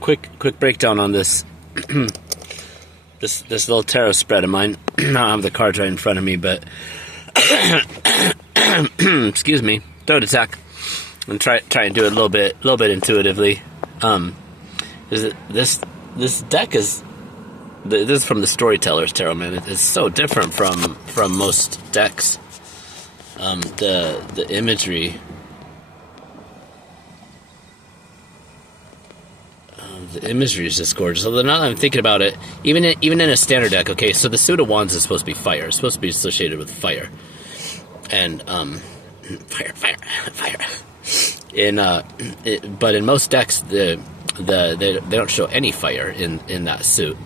Quick breakdown on this this little tarot spread of mine. I don't have the cards right in front of me, but excuse me, throat attack. And try and do it a little bit intuitively. This deck is this is from the Storyteller's Tarot, man. It's so different from most decks. The imagery. The imagery is just gorgeous. Although now that I'm thinking about it, even in a standard deck, okay, so the suit of wands is supposed to be fire. It's supposed to be associated with fire, and fire. But in most decks, they don't show any fire in that suit.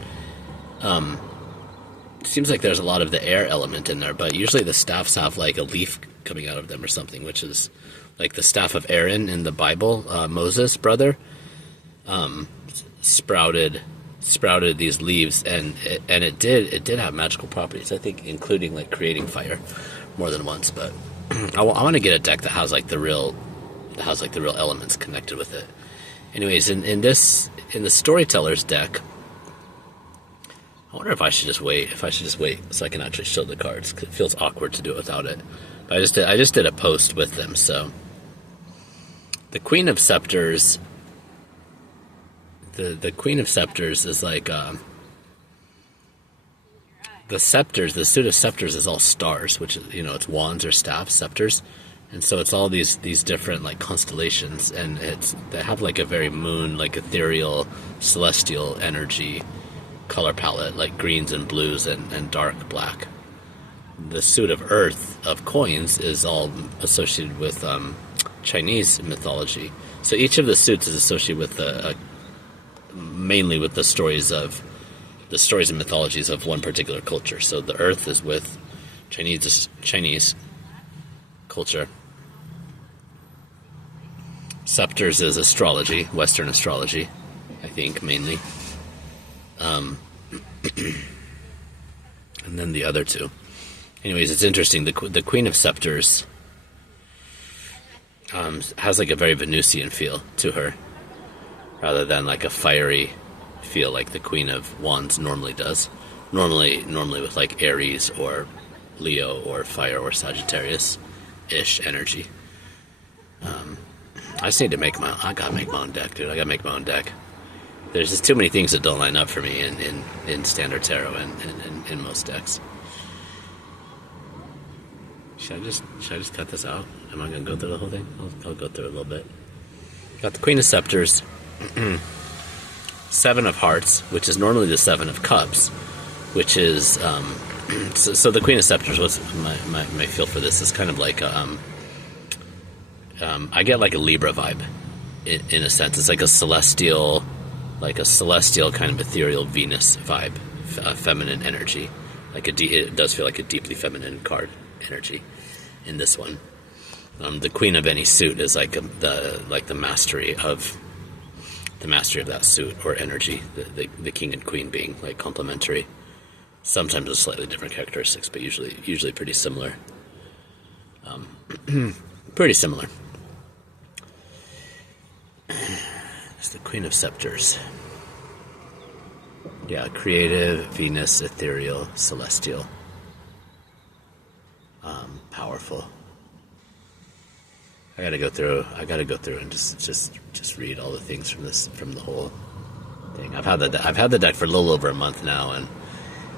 It seems like there's a lot of the air element in there, but usually the staffs have like a leaf coming out of them or something, which is like the staff of Aaron in the Bible. Moses' brother sprouted these leaves, and it did have magical properties, I think, including like creating fire more than once. But I want to get a deck that has like the real elements connected with it. Anyways, in the Storyteller's deck, I wonder if I should just wait so I can actually show the cards, 'cause it feels awkward to do it without it. But I just did a post with them. So the Queen of Scepters, the Queen of Scepters is like the scepters. The suit of scepters is all stars, which is, it's wands or staffs, scepters. And so it's all these different like constellations, and they have like a very moon, like ethereal, celestial energy color palette, like greens and blues and dark black. The suit of earth of coins is all associated with Chinese mythology. So each of the suits is associated with mainly with the stories and mythologies of one particular culture. So the earth is with Chinese culture. Scepters is astrology, Western astrology, I think, mainly. And then the other two. Anyways, it's interesting. The Queen of Scepters has like a very Venusian feel to her, rather than like a fiery feel like the Queen of Wands normally does. Normally with like Aries or Leo or fire or Sagittarius-ish energy. I just need to I gotta make my own deck, dude. I gotta make my own deck. There's just too many things that don't line up for me in standard tarot and in most decks. Should I just cut this out? Am I gonna go through the whole thing? I'll go through it a little bit. Got the Queen of Scepters, Seven of Hearts, which is normally the Seven of Cups, which is so the Queen of Scepters was my feel for this is kind of like I get like a Libra vibe in a sense. It's like a celestial kind of ethereal Venus vibe, feminine energy. It does feel like a deeply feminine card energy in this one. The Queen of any suit is like the mastery of that suit or energy. The King and Queen being like complementary, sometimes with slightly different characteristics, but usually pretty similar. Pretty similar. It's the Queen of Scepters. Yeah, creative, Venus, ethereal, celestial, powerful. I gotta go through and just read all the things from the whole thing. I've had the deck for a little over a month now, and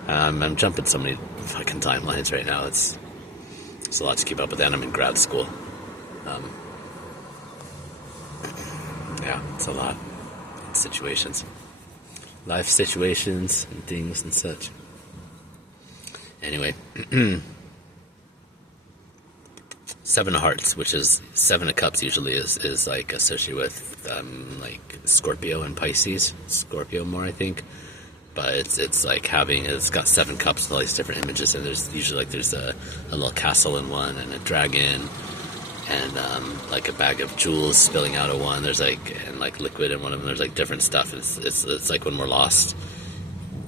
I'm jumping so many fucking timelines right now. It's a lot to keep up with, and I'm in grad school. Yeah, it's a lot. Situations. Life situations and things and such. Anyway. Seven of Hearts, which is Seven of Cups, usually is like associated with like Scorpio and Pisces. Scorpio more, I think. But it's like it's got seven cups with all these different images, and there's usually there's a little castle in one, and a dragon, and like a bag of jewels spilling out of one. There's like liquid in one of them. There's like different stuff. It's like when we're lost,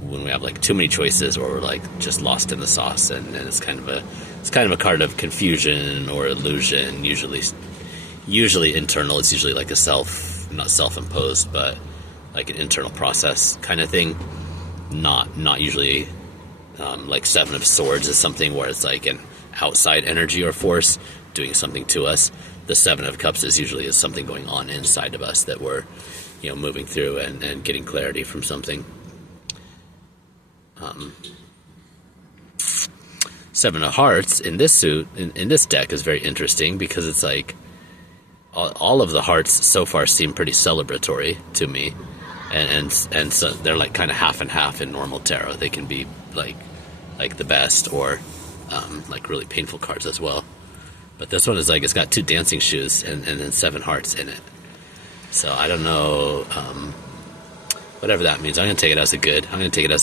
when we have like too many choices, or we're like just lost in the sauce, and it's kind of a card of confusion or illusion. Usually usually internal. It's usually like a not self-imposed, but like an internal process kind of thing. Not usually like Seven of Swords is something where it's like an outside energy or force doing something to us. The Seven of Cups is usually something going on inside of us that we're, moving through and getting clarity from something. Seven of Hearts in this suit, in this deck, is very interesting because it's like all of the hearts so far seem pretty celebratory to me, and so they're like kind of half and half in normal tarot. They can be like the best or like really painful cards as well. But this one is like, it's got 2 dancing shoes and then 7 hearts in it. So I don't know, whatever that means. I'm going to take it as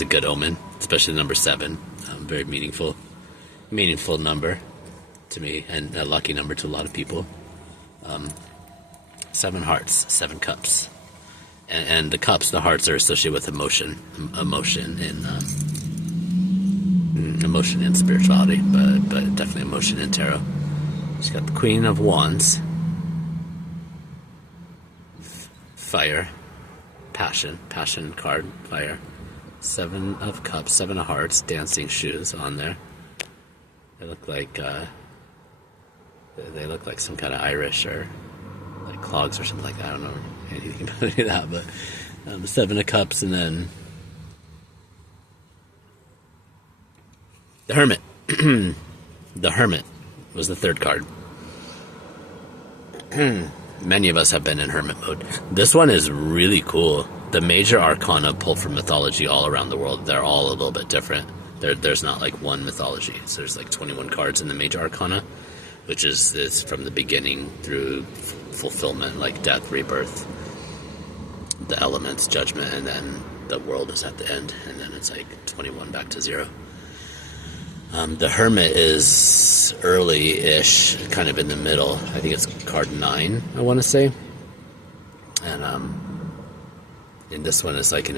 a good omen, especially number 7. Very meaningful number to me, and a lucky number to a lot of people. 7 hearts, 7 cups. And the cups, the hearts, are associated with emotion and spirituality, but definitely emotion in tarot. She's got the Queen of Wands, fire, passion card, fire, 7 of Cups, 7 of Hearts, dancing shoes on there. They look like some kind of Irish or like clogs or something like that. I don't know anything about any of that, but 7 of Cups, and then the Hermit. The Hermit was the 3rd card. Many of us have been in Hermit mode. This one is really cool. The major arcana pulled from mythology all around the world. They're all a little bit different. There's not like one mythology. So there's like 21 cards in the major arcana, which is from the beginning through fulfillment, like death, rebirth, the elements, judgment, and then the world is at the end, and then it's like 21 back to 0. The Hermit is early-ish, kind of in the middle. I think it's card 9, I want to say. And this one is like an